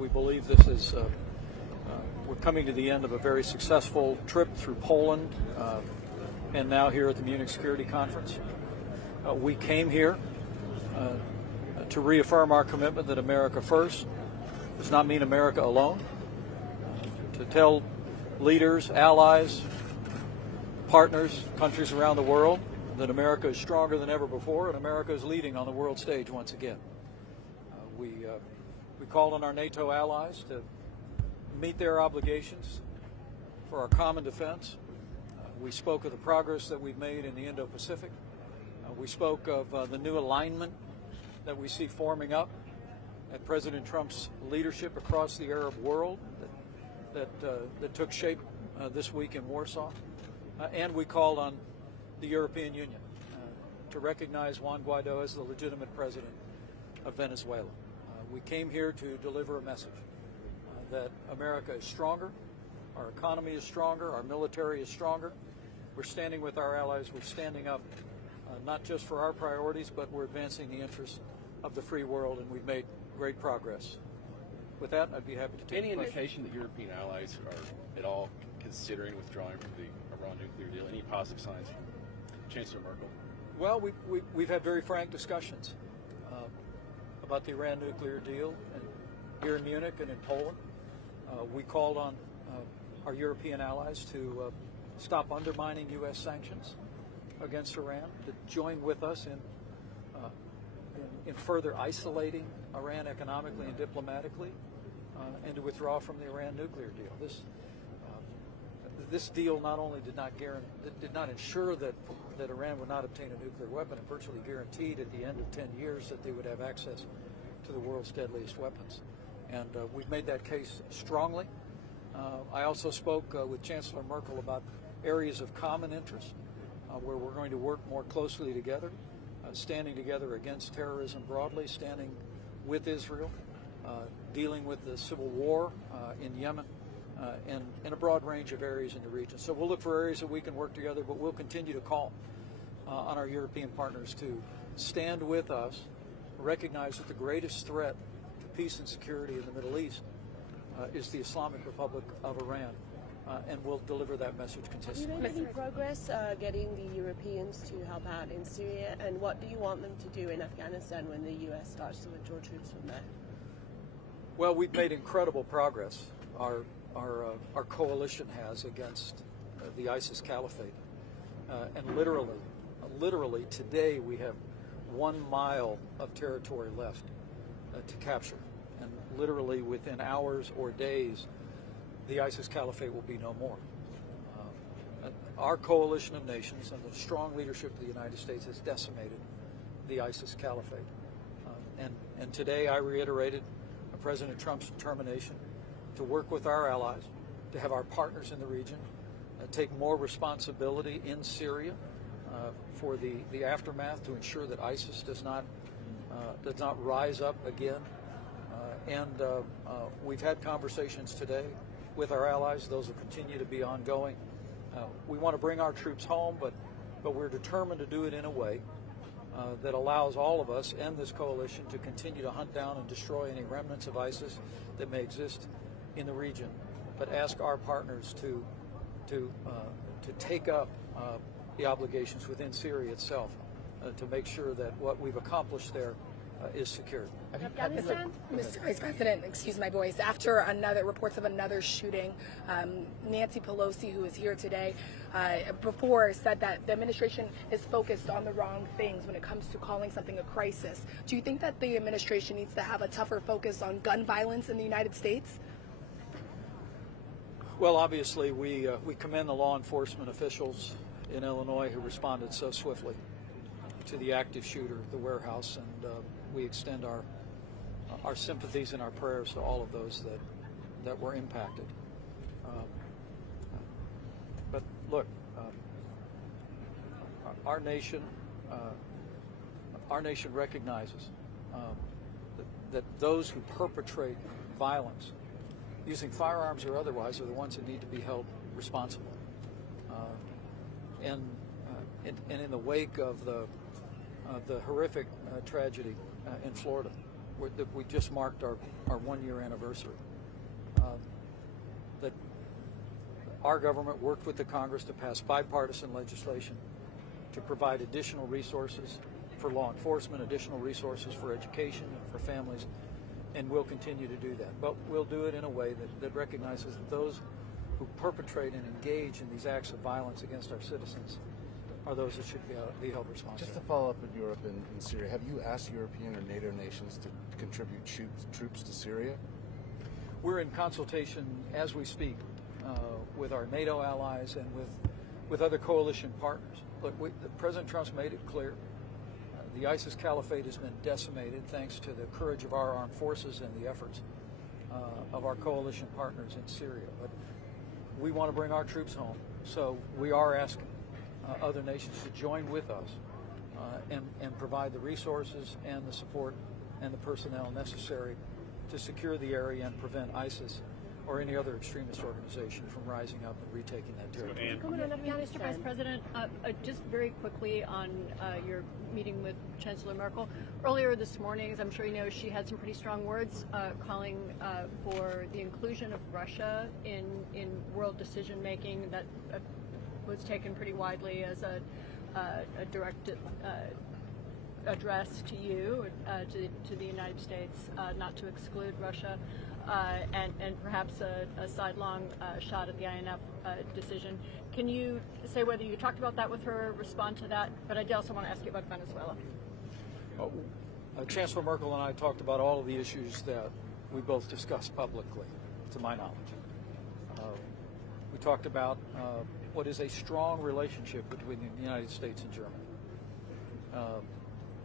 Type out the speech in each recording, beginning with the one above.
We believe this is, we're coming to the end of a very successful trip through Poland and now here at the Munich Security Conference. We came here to reaffirm our commitment that America first does not mean America alone, to tell leaders, allies, partners, countries around the world that America is stronger than ever before and America is leading on the world stage once again. We called on our NATO allies to meet their obligations for our common defense. We spoke of the progress that we've made in the Indo-Pacific. We spoke of the new alignment that we see forming up at President Trump's leadership across the Arab world that took shape this week in Warsaw. And we called on the European Union to recognize Juan Guaido as the legitimate president of Venezuela. We came here to deliver a message that America is stronger, our economy is stronger, our military is stronger. We're standing with our allies, we're standing up not just for our priorities, but we're advancing the interests of the free world, and we've made great progress. With that, I'd be happy to take any indication that European allies are at all considering withdrawing from the Iran nuclear deal? Any positive signs from Chancellor Merkel? Well, we've had very frank discussions about the Iran nuclear deal here in Munich and in Poland. We called on our European allies to stop undermining U.S. sanctions against Iran, to join with us in further isolating Iran economically and diplomatically, and to withdraw from the Iran nuclear deal. This deal not only did not ensure that Iran would not obtain a nuclear weapon, it virtually guaranteed at the end of 10 years that they would have access to the world's deadliest weapons. And we've made that case strongly. I also spoke with Chancellor Merkel about areas of common interest where we're going to work more closely together, standing together against terrorism broadly, standing with Israel, dealing with the civil war in Yemen, and in a broad range of areas in the region. So we'll look for areas that we can work together, but we'll continue to call on our European partners to stand with us, recognize that the greatest threat to peace and security in the Middle East is the Islamic Republic of Iran, and we'll deliver that message consistently. Have you made any progress getting the Europeans to help out in Syria, and what do you want them to do in Afghanistan when the U.S. starts to withdraw troops from there? Well, we've made incredible progress. Our coalition has against the ISIS caliphate, and literally today we have 1 mile of territory left to capture, and literally within hours or days the ISIS caliphate will be no more. Our coalition of nations and the strong leadership of the United States has decimated the ISIS caliphate, and today I reiterated President Trump's determination to work with our allies, to have our partners in the region take more responsibility in Syria for the aftermath, to ensure that ISIS does not rise up again. And we've had conversations today with our allies. Those will continue to be ongoing. We want to bring our troops home, but we're determined to do it in a way that allows all of us and this coalition to continue to hunt down and destroy any remnants of ISIS that may exist in the region, but ask our partners to take up the obligations within Syria itself to make sure that what we've accomplished there is secured. Afghanistan? Mr. Vice President, excuse my voice, after reports of another shooting, Nancy Pelosi, who is here today, before said that the administration is focused on the wrong things when it comes to calling something a crisis. Do you think that the administration needs to have a tougher focus on gun violence in the United States? Well, obviously, we commend the law enforcement officials in Illinois who responded so swiftly to the active shooter at the warehouse, and we extend our sympathies and our prayers to all of those that were impacted. But look, our nation recognizes that those who perpetrate violence, using firearms or otherwise, are the ones that need to be held responsible. And in the wake of the horrific tragedy in Florida, we just marked our 1-year anniversary. That our government worked with the Congress to pass bipartisan legislation to provide additional resources for law enforcement, additional resources for education and for families, and we'll continue to do that. But we'll do it in a way that recognizes that those who perpetrate and engage in these acts of violence against our citizens are those that should be held responsible. Just to follow up in Europe and in Syria, have you asked European or NATO nations to contribute troops to Syria? We're in consultation as we speak with our NATO allies and with other coalition partners. Look, President Trump's made it clear. The ISIS caliphate has been decimated thanks to the courage of our armed forces and the efforts of our coalition partners in Syria. But we want to bring our troops home, so we are asking other nations to join with us and provide the resources and the support and the personnel necessary to secure the area and prevent ISIS or any other extremist organization from rising up and retaking that territory. Mr. Vice President, just very quickly on your meeting with Chancellor Merkel. Earlier this morning, as I'm sure you know, she had some pretty strong words calling for the inclusion of Russia in world decision-making that was taken pretty widely as a direct address to you, to the United States, not to exclude Russia. And perhaps a sidelong shot at the INF decision. Can you say whether you talked about that with her, respond to that? But I also want to ask you about Venezuela. Chancellor Merkel and I talked about all of the issues that we both discussed publicly, to my knowledge. We talked about what is a strong relationship between the United States and Germany,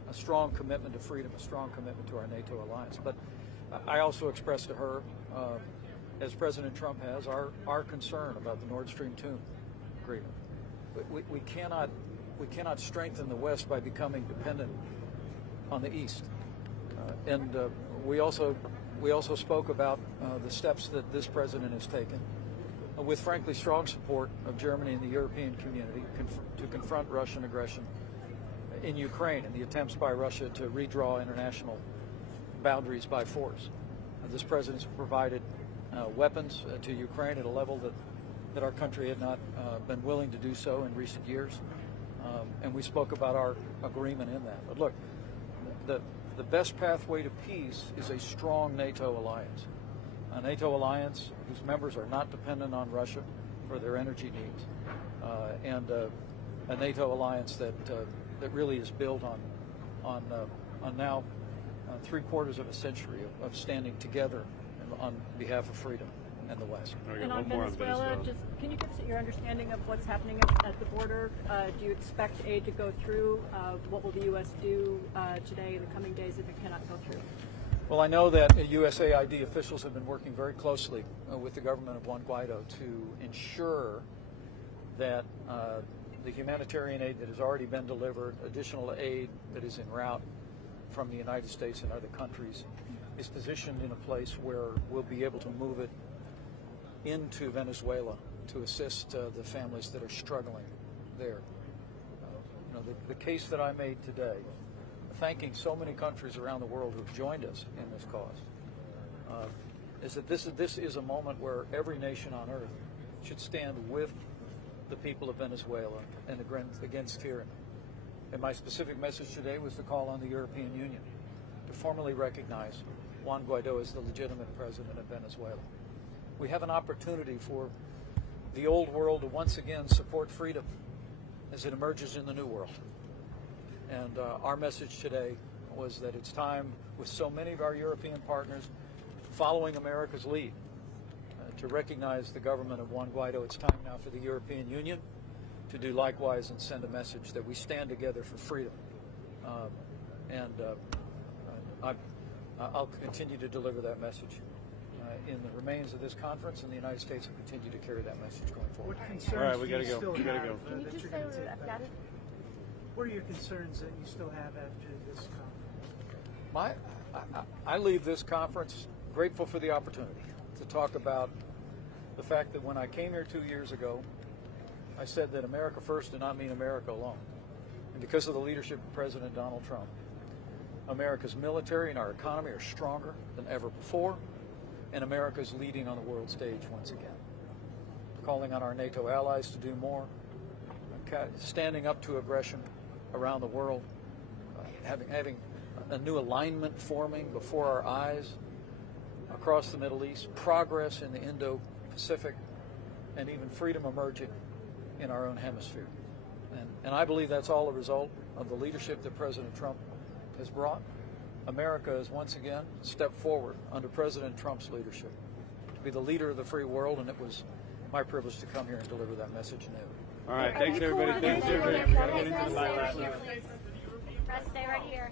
a strong commitment to freedom, a strong commitment to our NATO alliance. But I also expressed to her, as President Trump has, our concern about the Nord Stream 2 agreement. We cannot strengthen the West by becoming dependent on the East. And we also spoke about the steps that this president has taken, with frankly strong support of Germany and the European community, to confront Russian aggression in Ukraine and the attempts by Russia to redraw international boundaries by force. This president's provided weapons to Ukraine at a level that our country had not been willing to do so in recent years, and we spoke about our agreement in that. But look, the best pathway to peace is a strong NATO alliance, a NATO alliance whose members are not dependent on Russia for their energy needs, and a NATO alliance that really is built on now 3/4 of a century of standing together on behalf of freedom and the West. And on Venezuela, just can you give us your understanding of what's happening at the border? Do you expect aid to go through? What will the U.S. do today in the coming days if it cannot go through? Well, I know that USAID officials have been working very closely with the government of Juan Guaido to ensure that the humanitarian aid that has already been delivered, additional aid that is en route from the United States and other countries, is positioned in a place where we'll be able to move it into Venezuela to assist the families that are struggling there. The case that I made today, thanking so many countries around the world who've joined us in this cause, is that this is a moment where every nation on earth should stand with the people of Venezuela and against tyranny. And my specific message today was to call on the European Union to formally recognize Juan Guaido as the legitimate president of Venezuela. We have an opportunity for the old world to once again support freedom as it emerges in the new world. And our message today was that it's time, with so many of our European partners following America's lead, to recognize the government of Juan Guaido. It's time now for the European Union to do likewise and send a message that we stand together for freedom. I'll continue to deliver that message in the remains of this conference, and the United States will continue to carry that message going forward. What concerns All right, we do you gotta go. still We gotta have, go. Can you that just you're say gonna take I've back? got it? What are your concerns that you still have after this conference? I leave this conference grateful for the opportunity to talk about the fact that when I came here 2 years ago, I said that America first did not mean America alone. And because of the leadership of President Donald Trump, America's military and our economy are stronger than ever before, and America is leading on the world stage once again. Calling on our NATO allies to do more, standing up to aggression around the world, having a new alignment forming before our eyes across the Middle East, progress in the Indo-Pacific, and even freedom emerging in our own hemisphere. And I believe that's all a result of the leadership that President Trump has brought. America has once again stepped forward under President Trump's leadership to be the leader of the free world, and it was my privilege to come here and deliver that message now. All right, thanks everybody. Thanks everybody. We gotta get into the live. Press stay right here.